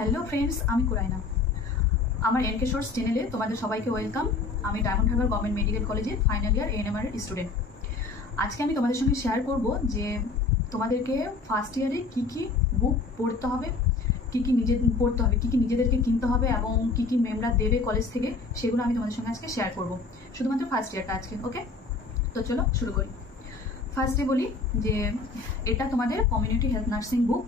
Hello friends, আমি কুরাইনা। আমার NK shorts চ্যানেলে তোমাদের সবাইকে ওয়েলকাম। আমি ডায়মন্ড হারবার গভর্নমেন্ট মেডিকেল কলেজের ফাইনাল ইয়ার এএনএমআর এর স্টুডেন্ট। আজকে আমি তোমাদের সঙ্গে শেয়ার করব যে তোমাদেরকে ফার্স্ট ইয়ারে কী কী বুক পড়তে হবে, কী কী পড়তে হবে, কী কী নিজেদেরকে কিনতে হবে এবং কী কী মেমরা দেবে কলেজ থেকে, সেগুলো আমি তোমাদের সঙ্গে আজকে শেয়ার করব, শুধুমাত্র ফার্স্ট ইয়ারটা আজকে। ওকে, তো চলো শুরু করি। ফার্স্টে বলি যে এটা তোমাদের কমিউনিটি হেলথ নার্সিং বুক,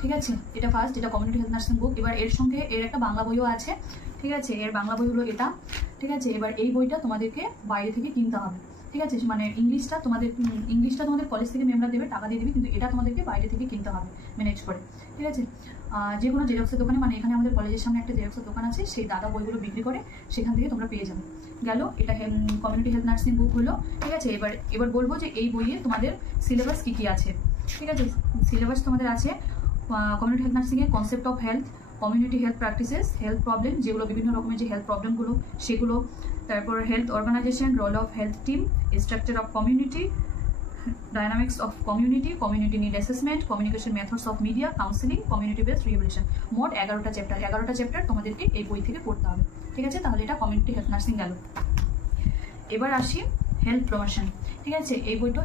ঠিক আছে। এটা ফার্স্ট, এটা কমিউনিটি হেলথ নার্সিং বুক। এবার এর সঙ্গে এর একটা বাংলা বইও আছে, ঠিক আছে। এর বাংলা বই হলো এটা, ঠিক আছে। এবার এই বইটা তোমাদেরকে বাইরে থেকে কিনতে হবে, ঠিক আছে। মানে ইংলিশটা তোমাদের কলেজ থেকে মেমরা দেবে, টাকা দিয়ে দেবে, কিন্তু এটা তোমাদেরকে বাইরে থেকে কিনতে হবে ম্যানেজ করে, ঠিক আছে। যে কোনো জেরক্সের দোকানে, মানে এখানে আমাদের কলেজের সামনে একটা জেরক্সের দোকান আছে, সেই দাদা বইগুলো বিক্রি করে, সেখান থেকে তোমরা পেয়ে যাবে। গেল, এটা কমিউনিটি হেলথ নার্সিং বুক হলো, ঠিক আছে। এবার বলবো যে এই বইয়ে তোমাদের সিলেবাস কী কী আছে, ঠিক আছে। সিলেবাস তোমাদের আছে কমিউনিটি হেলথ নার্সিংয়ের concept of health, community health practices, health problem, যেগুলো বিভিন্ন রকমের যে হেলথ প্রবলেমগুলো সেগুলো, তারপর health organisation, role of health team, structure of community, dynamics of community, community need assessment, communication methods of media, counselling, community based rehabilitation. মোট 11টা chapter তোমাদেরকে এই বই থেকে পড়তে হবে, ঠিক আছে। তাহলে এটা কমিউনিটি হেলথ নার্সিং গেল। এবার আসি হেলথ প্রমোশন, ঠিক আছে। এই বইটা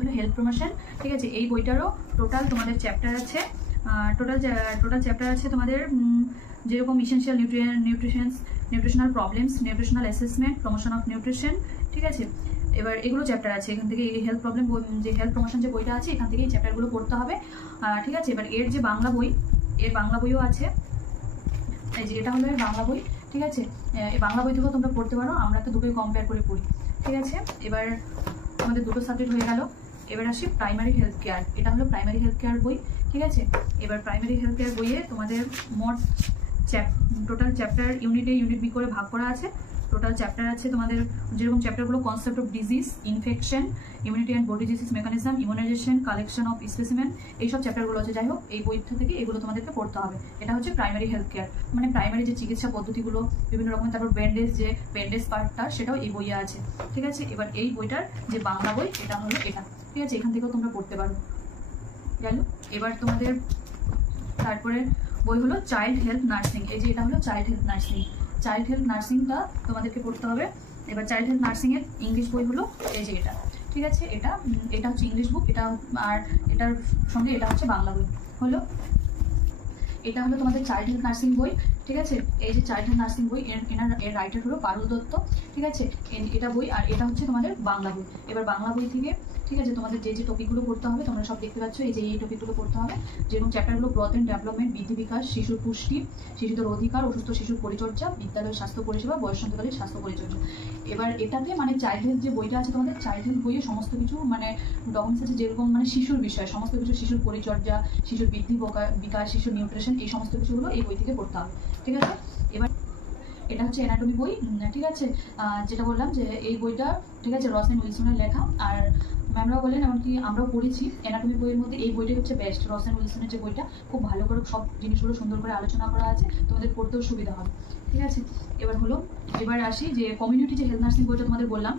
হলো হেলথ প্রমোশন, ঠিক আছে। এই বইটারও টোটাল তোমাদের চ্যাপ্টার আছে, টোটাল চ্যাপ্টার আছে তোমাদের যেরকম essential nutritional problems, nutritional assessment, promotion of nutrition, ঠিক আছে। এবার এগুলো চ্যাপ্টার আছে, এখান থেকে এই হেলথ প্রবলেম যে হেলথ প্রমোশন যে বইটা আছে, এখান থেকে এই চ্যাপ্টারগুলো পড়তে হবে, ঠিক আছে। এবার এর যে বাংলা বই, এর বাংলা বইও আছে, এই যে এটা হলো এর বাংলা বই, ঠিক আছে। এই বাংলা বই থেকেও তোমরা পড়তে পারো, আমরা তো দুটোই কম্পেয়ার করে পড়ি, ঠিক আছে। এবার আমাদের দুটো সাবজেক্ট হয়ে গেল। এবার আসি প্রাইমারি হেলথ কেয়ার, এটা হলো প্রাইমারি হেলথ কেয়ার বই, ঠিক আছে। এবার প্রাইমারি হেলথ কেয়ার বইয়ে তোমাদের মোট টোটাল চ্যাপ্টার ইউনিট বি করে ভাগ করা আছে। টোটাল চ্যাপ্টার আছে তোমাদের যেরকম চ্যাপ্টারগুলো concept of disease, infection, immunity and body disease mechanism, immunisation, collection of specimen, এইসব চ্যাপ্টারগুলো আছে। যাই হোক, এই বইটা থেকে এগুলো তোমাদেরকে পড়তে হবে। এটা হচ্ছে প্রাইমারি হেলথ কেয়ার, মানে প্রাইমারি যে চিকিৎসা পদ্ধতিগুলো বিভিন্ন রকমের, তারপর ব্যান্ডেজ পার্টটা সেটাও এই বইয়ে আছে, ঠিক আছে। এবার এই বইটার যে বাংলা বই, এটা হলো এটা, ঠিক আছে। এখান থেকেও তোমরা পড়তে পারো। গেল, এবার তোমাদের তারপরে বই হলো চাইল্ড হেলথ নার্সিং, এই যে এটা হলো child health nursing. Child health নার্সিংটা তোমাদেরকে পড়তে হবে। এবার চাইল্ড হেলথ নার্সিংয়ের ইংলিশ বই হলো এই যে এটা, ঠিক আছে। এটা হচ্ছে ইংলিশ বুক, এটা আর এটার সঙ্গে এটা হচ্ছে বাংলা বই হলো। এটা হলো তোমাদের চাইল্ড হেলথ নার্সিং বই, ঠিক আছে। এই যে চাইল্ড হেলথ নার্সিং বই, এর রাইটার হলো পারুল দত্ত, ঠিক আছে। এটা বই, আর এটা হচ্ছে তোমাদের বাংলা বই। এবার বাংলা বই থেকে, ঠিক আছে, তোমাদের যে টপিকগুলো পড়তে হবে তোমরা সব দেখতে পাচ্ছ, এই যে এই টপিকগুলো পড়তে হবে। যেরকম চ্যাপ্টারগুলো গ্রোথ অ্যান্ড ডেভেলপমেন্ট, বৃদ্ধি বিকাশ, শিশুর পুষ্টি, শিশুদের অধিকার, অসুস্থ শিশুর পরিচর্যা, বিদ্যালয়ের স্বাস্থ্য পরিষেবা, বয়ঃসন্ধিকালীন স্বাস্থ্য পরিচর্যা। এবার এটাতে মানে চাইল্ড হেলথ যে বইটা আছে তোমাদের, চাইল্ড হেলথ বইয়ে সমস্ত কিছু মানে ডকুমেন্টস আছে, যেরকম মানে শিশুর বিষয় সমস্ত কিছু, শিশুর পরিচর্যা, শিশুর বৃদ্ধি বিকাশ, শিশুর নিউট্রিশন, এই সমস্ত কিছুগুলো এই বই থেকে পড়তে হবে, ঠিক আছে। এবার এটা হচ্ছে অ্যানাটমি বই, ঠিক আছে। যেটা বললাম যে এই বইটা, ঠিক আছে, রসলিন উইলসনের লেখা, আর ম্যামরাও বলেন, এমনকি আমরাও পড়েছি। অ্যানাটমি বইয়ের মধ্যে এই বইটাই হচ্ছে বেস্ট। রসলিন উইলসনের যে বইটা, খুব ভালো করে সব জিনিসগুলো সুন্দর করে আলোচনা করা আছে, তোমাদের পড়তেও সুবিধা হবে, ঠিক আছে। এবার আসি যে কমিউনিটি যে হেলথ নার্সিং বইটা তোমাদের বললাম,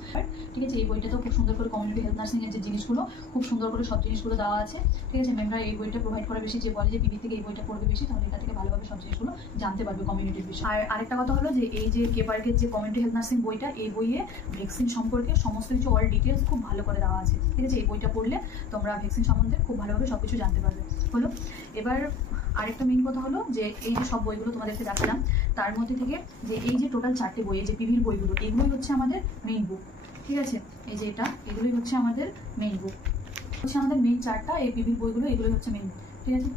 ঠিক আছে। এই বইটাতেও খুব সুন্দর করে কমিউনিটি হেলথ নার্সিং এর যে জিনিসগুলো, খুব সুন্দর করে সব জিনিসগুলো দেওয়া আছে, ঠিক আছে। ম্যামরা এই বইটা প্রোভাইড করা বেশি, যে বলে যে পিবি থেকে এই বইটা পড়বে বেশি, তাহলে এটা থেকে ভালোভাবে সব জিনিসগুলো জানতে পারবে কমিউনিটির বিষয়। আর আরেকটা কথা হলো যে এই যে কেবার্গের যে কমিউনিটি হেলথ নার্সিং বইটা, এই বইয়ে ভ্যাকসিন সম্পর্কে সমস্ত কিছু অল ডিটেলস খুব ভালো করে দেওয়া আছে, ঠিক আছে। এই বইটা পড়লে তোমরা ভ্যাকসিন সম্বন্ধে খুব ভালোভাবে সবকিছু জানতে পারবে হলো। এবার আরেকটা মেইন কথা হলো যে এই যে সব বইগুলো তোমাদেরকে দেখালাম, তার মধ্যে থেকে যে এই যে টোটাল 4টে বই, এই যে পিভির বইগুলো, এগুলোই হচ্ছে আমাদের মেইন বুক, ঠিক আছে। এই যে এগুলোই হচ্ছে আমাদের মেইন বুক, হচ্ছে আমাদের মেইন 4টা এই পিভির বইগুলো, এগুলোই হচ্ছে মেইন বুক, ঠিক আছে।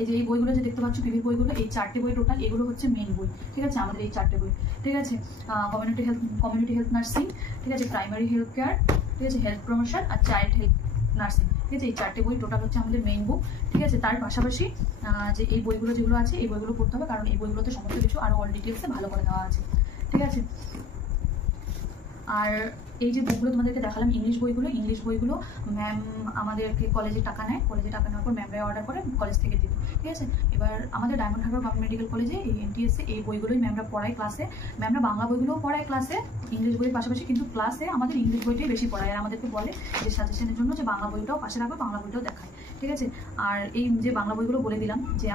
এই যে এই বইগুলো যে দেখতে পাচ্ছ পিভির বইগুলো, এই 4টে বই টোটাল, এগুলো হচ্ছে মেইন বই, ঠিক আছে, আমাদের এই 4টে বই, ঠিক আছে। কমিউনিটি হেলথ নার্সিং, ঠিক আছে, প্রাইমারি হেলথ কেয়ার, ঠিক আছে, হেলথ প্রমোশন আর চাইল্ড হেলথ নার্সিং, ঠিক আছে। এই 4টে বই টোটাল হচ্ছে আমাদের মেইন বুক, ঠিক আছে। তার পাশাপাশি যে এই বইগুলো যেগুলো আছে, এই বইগুলো পড়তে হবে, কারণ এই বইগুলোতে সমস্ত কিছু আরো অল ডিটেলসে ভালো করে দেওয়া আছে, ঠিক আছে। আর এই যে বুকগুলো তোমাদেরকে দেখালাম, ইংলিশ বইগুলো ম্যাম আমাদেরকে কলেজে টাকা নেওয়ার পর ম্যামরা অর্ডার করে কলেজ থেকে দিবে, ঠিক আছে। এবার আমাদের ডায়মন্ড হারবার গভর্নমেন্ট মেডিকেল কলেজে এই এনটিএসে এই বইগুলোই ম্যামরা পড়ায় ক্লাসে, ম্যামরা বাংলা বইগুলোও পড়ায় ক্লাসে, ইংলিশ বইয়ের পাশাপাশি, কিন্তু ক্লাসে আমাদের ইংলিশ বইটাই বেশি পড়ায়, আর আমাদেরকে বলে যে সাজেশনের জন্য যে বাংলা বইটাও পাশে রাখবে, বাংলা বইটাও দেখায়, ঠিক আছে। আর এই যে বাংলা বইগুলো বলে দিলাম, যে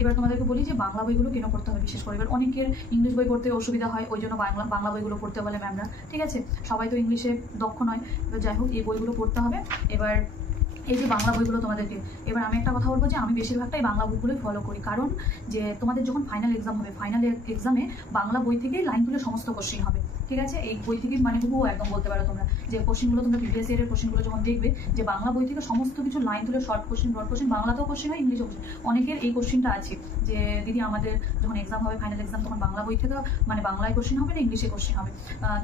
এবার তোমাদেরকে বলি যে বাংলা বইগুলো কেন পড়তে হবে বিশেষ করে। এবার অনেকের ইংলিশ বই পড়তে অসুবিধা হয়, ওই জন্য বাংলা বইগুলো পড়তে বলে ম্যামরা, ঠিক আছে। সবাই তো ইংলিশে দক্ষ নয়, এবার যাই হোক এই বইগুলো পড়তে হবে। এবার এই যে বাংলা বইগুলো তোমাদেরকে, এবার আমি একটা কথা বলবো যে আমি বেশিরভাগটাই বাংলা বইগুলোই ফলো করি, কারণ যে তোমাদের যখন ফাইনাল এক্সাম হবে, ফাইনাল এক্সামে বাংলা বই থেকেই লাইন তুলে সমস্ত কোশ্চিন হবে, ঠিক আছে। এই বই থেকে মানে হুবহু একদম বলতে পারো তোমরা যে কোশ্চিনগুলো তোমরা প্রিভিয়াস ইয়ারের কোশ্চিনগুলো যখন দেখবে যে বাংলা বই থেকে সমস্ত কিছু লাইন তুলে শর্ট কোশ্চিন, ব্রড কোশ্চিন, বাংলাতেও কোশ্চিন হয়, ইংলিশেও কোশ্চিন। অনেকের এই কোশ্চিনটা আছে যে দিদি আমাদের যখন এক্সাম হবে ফাইনাল এক্সাম, তখন বাংলা বই থেকে মানে বাংলায় কোশ্চিন হবে না ইংলিশে কোশ্চিন হবে।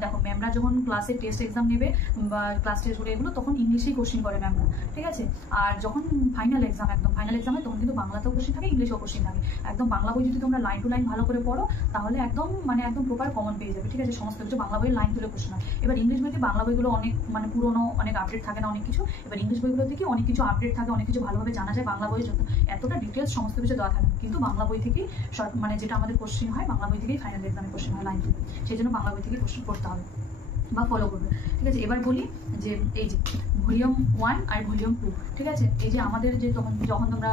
দেখো ম্যামরা যখন ক্লাসে টেস্ট এক্সাম নেবে বা ক্লাস টেস্ট করে এগুলো, তখন ইংলিশেই কোশ্চিন করে ম্যামরা, ঠিক আছে। আর যখন ফাইনাল এক্সাম, একদম ফাইনাল এক্সামে তখন কিন্তু বাংলাতেও কোশ্চিন থাকে, ইংলিশেও কোশ্চিন থাকে। একদম বাংলা বই যদি তোমরা লাইন টু লাইন ভালো করে পড়ো, তাহলে একদম মানে একদম প্রপার কমন পেয়ে যাবে, ঠিক আছে। সমস্ত কিছু বাংলা বইয়ের লাইন তুলে কোশ্চেন হয়। এবার ইংলিশ বইতে বাংলা বইগুলো অনেক মানে পুরোনো, অনেক আপডেট থাকে না অনেক কিছু। এবার ইংলিশ বইগুলো থেকে অনেক কিছু আপডেট থাকে, অনেক কিছু ভালোভাবে জানা যায়। বাংলা বইয়ে এতটা ডিটেলস সমস্ত কিছু দেওয়া থাকে না, কিন্তু বাংলা বই থেকেই মানে যেটা আমাদের কোশ্চেন হয়, বাংলা বই থেকেই ফাইনাল এক্সামে কোশ্চেন হয় লাইন তুলে। সেই জন্য বাংলা বই থেকে কোশ্চেন করতে হবে বা ফলো করবে, ঠিক আছে। এবার বলি যে এই যে ভলিউম 1 আর ভলিউম 2, ঠিক আছে। এই যে আমাদের যে যখন তোমরা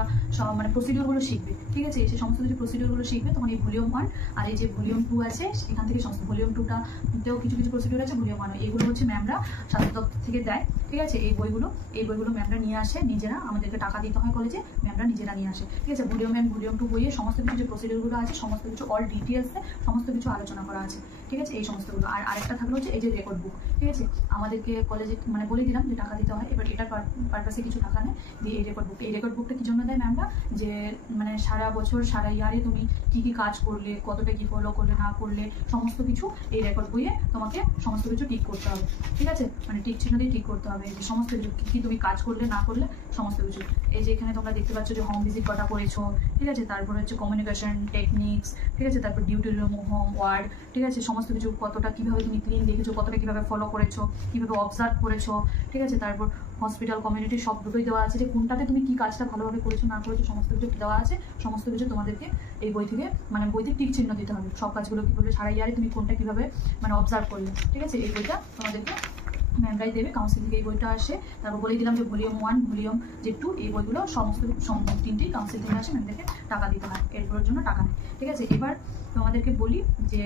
মানে প্রসিডিওরগুলো শিখবে, ঠিক আছে, এই যে সমস্ত কিছু প্রসিডিওরগুলো শিখবে, তখন এই ভলিউম 1 আর এই যে ভলিউম 2 আছে, সেখান থেকে সমস্ত ভলিউম 2টাতেও কিছু কিছু প্রসিডিওর আছে, ভলিউম 1 এইগুলো হচ্ছে ম্যামরা স্বাস্থ্য দপ্তর থেকে দেয়, ঠিক আছে। এই বইগুলো ম্যামরা নিয়ে আসে নিজেরা, আমাদেরকে টাকা দিতে হয় কলেজে, ম্যামরা নিজেরা নিয়ে আসে, ঠিক আছে। ভলিউম 1 ভলিউম 2 বইয়ে সমস্ত কিছু যে প্রসিডিওরগুলো আছে, সমস্ত কিছু অল ডিটেলসে সমস্ত কিছু আলোচনা করা আছে, ঠিক আছে, এই সমস্তগুলো। আর আরেকটা থাকলো হচ্ছে এই যে রেকর্ড বুক, ঠিক আছে। আমাদেরকে কলেজে মানে বলে দিলাম যে টাকা দিতে হয়, এবার এটার পারপাসে কিছু টাকা নেয় দিয়ে এই রেকর্ড বুকটা কি জন্য দেয় ম্যামরা, যে মানে সারা বছর সারা ইয়ারে তুমি কি কি কাজ করলে, কতটা কি ফলো করলে না করলে, সমস্ত কিছু এই রেকর্ড বইয়ে তোমাকে সমস্ত কিছু টিক করতে হবে, ঠিক আছে। মানে টিক চিহ্ন দিয়ে টিক করতে হবে যে সমস্ত কিছু কি তুমি কাজ করলে না করলে সমস্ত কিছু। এই যে এখানে তোমরা দেখতে পাচ্ছ যে হোম ভিজিট কটা করেছো, ঠিক আছে, তারপর হচ্ছে কমিউনিকেশন টেকনিক্স, ঠিক আছে, তারপর ডিউটি রুম, হোম ওয়ার্ড, ঠিক আছে, সমস্ত কিছু কতটা কিভাবে তুমি ক্লিন দেখেছো, কতটা কিভাবে ফলো করেছো, কিভাবে অবজার্ভ করেছো, ঠিক আছে। তারপর হসপিটাল, কমিউনিটি সব দুটোই দেওয়া আছে, যে কোনটাতে তুমি কি কাজটা ভালোভাবে করেছো না করেছো সমস্ত কিছু দেওয়া আছে। সমস্ত কিছু তোমাদেরকে এই বই থেকে মানে বইতে টিক চিহ্ন দিতে হবে, সব কাজগুলো কি করলে সারা ইয়ারে তুমি কোনটা কিভাবে মানে অবজার্ভ করলে, ঠিক আছে। এই বইটা তোমাদেরকে ম্যামরাই দেবে, কাউন্সিল থেকে এই বইটা আসে। তারপর বলে দিলাম যে ভলিউম 1 ভলিউম যে 2 এই বইগুলো সমস্ত তিনটেই কাউন্সিল থেকে আসে, ম্যামদেরকে টাকা দিতে হয়, এরপরের জন্য টাকা নেয়, ঠিক আছে। এবার তোমাদেরকে বলি যে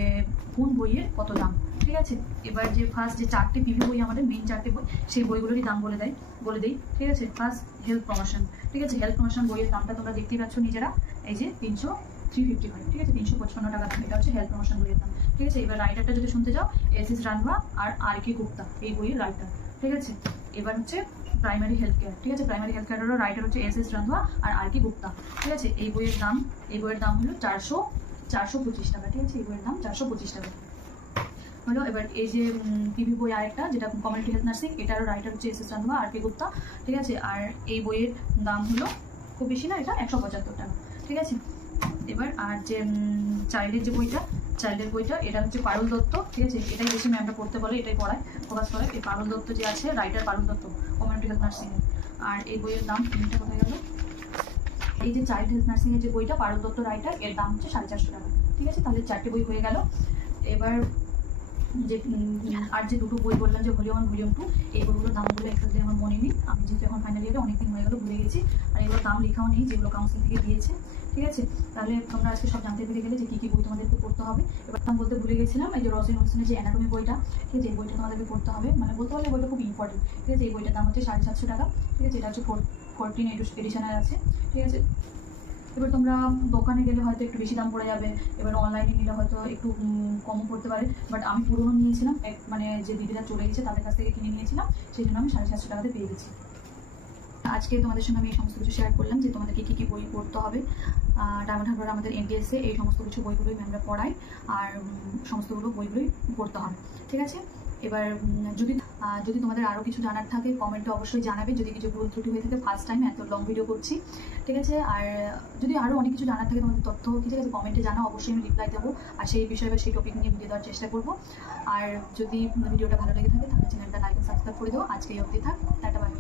কোন বইয়ের কত দাম, ঠিক আছে। এবার যে ফার্স্ট যে 4টে পিভি বই, আমাদের মেইন 4টে বই, সেই বইগুলোরই দাম বলে দিই, ঠিক আছে। ফার্স্ট হেলথ প্রমোশন, ঠিক আছে। হেলথ প্রমোশন বইয়ের দামটা তোমরা দেখতেই পাচ্ছ নিজেরা, এই যে 355, ঠিক আছে, 355 টাকা দাম, এটা হচ্ছে হেলথ প্রমোশন বইয়ের দাম, ঠিক আছে। এবার রাইটারটা যদি শুনতে যাও, এস রানভা আর আর.কে গুপ্তা এই বইয়ের রাইটার, ঠিক আছে। এবার হচ্ছে প্রাইমারি হেলথ কেয়ার, ঠিক আছে, প্রাইমারি হেলথ কেয়ারেরও রাইটার হচ্ছে এস রানভা আর আর.কে গুপ্তা, ঠিক আছে। এই বইয়ের দাম হলো 425 টাকা, ঠিক আছে। এই বইয়ের দাম 425 টাকা হলো। এবার এই যে টিভি বই আরেকটা, যেটা কমিউনিটি হেলথ নার্সিং, এটারও রাইটার হচ্ছে এস রানভা আর.কে গুপ্তা, ঠিক আছে। আর এই বইয়ের দাম হলো খুব বেশি না, এটা 175 টাকা, ঠিক আছে। এবার আর যে চাইল্ডের বইটা এটা হচ্ছে পারুল দত্ত, ঠিক আছে। এটাই বেশি ম্যামটা পড়তে বলে, এটাই পড়ায়, ফোকাস করে। এই পারুল দত্ত যে আছে, রাইটার পারুল দত্ত, কমিউনিটি হেলথ নার্সিং এর। আর এই বইয়ের দাম তিনটা কোথায় গেল, এই যে চাইল্ড হেলথ নার্সিং এর যে বইটা পারুল দত্ত রাইটার, এর দাম হচ্ছে 450 টাকা, ঠিক আছে। তাহলে 4টে বই হয়ে গেল। এবার যে আর যে দুটো বই বললাম যে ভলিউম 1 ভলিউম 2, এই বইগুলোর দামগুলো এক্সাক্টলি আমার মনে নেই, আমি যেহেতু এখন ফাইনাল ইয়ারে অনেকদিন হয়ে গেল ভুলে গেছি, আর এগুলো দাম লেখাও নেই যেগুলো কাউন্সিল থেকে দিয়েছে, ঠিক আছে। তাহলে তোমরা আজকে সব জানতে পেরে গেলে যে কী কী বই তোমাদেরকে পড়তে হবে। এবার আমি বলতে ভুলে গেছিলাম, এই যে রসিন হোসেনের যে অ্যানাটমি বইটা, ঠিক আছে, এই বইটা তোমাদেরকে পড়তে হবে, মানে বলতে পারলে বইটা খুব ইম্পর্টেন্ট, ঠিক আছে। এই বইটার দাম হচ্ছে 750 টাকা, ঠিক আছে। এটা হচ্ছে 14 এডিশনের আছে, ঠিক আছে। এবার তোমরা দোকানে গেলে হয়তো একটু বেশি দাম পড়ে যাবে, এবার অনলাইনে নিলে হয়তো একটু কম পড়তে পারে, বাট আমি পুরোনো নিয়েছিলাম, মানে যে দিদিরা চলে গেছে তাদের কাছ থেকে কিনে নিয়েছিলাম, সেই জন্য আমি 750 টাকাতে পেয়ে গেছি। আজকে তোমাদের সঙ্গে আমি এই সমস্ত কিছু শেয়ার করলাম যে তোমাদেরকে কী কী বই পড়তে হবে। ডায়মন্ড হারবার আমাদের এনটিএসে এই সমস্ত কিছু বইগুলোই ম্যামরা পড়াই, আর সমস্তগুলো বইগুলোই পড়তে হবে, ঠিক আছে। এবার যদি তোমাদের আরও কিছু জানার থাকে কমেন্টে অবশ্যই জানাবে, যদি কিছু ভুল ত্রুটি হয়ে থাকে, ফার্স্ট টাইম এত লং ভিডিও করছি, ঠিক আছে। আর যদি আরও অনেক কিছু জানার থাকে তোমাদের তথ্য, ঠিক আছে, কমেন্টে জানাও, অবশ্যই আমি রিপ্লাই দেবো, আর সেই বিষয় বা সেই টপিক নিয়ে ভিডিও দেওয়ার চেষ্টা করবো। আর যদি ভিডিওটা ভালো লেগে থাকে তাহলে চ্যানেলটা লাইক ও সাবস্ক্রাইব করে দেবো। আজকে এই অবধি থাক, টাটা বাই।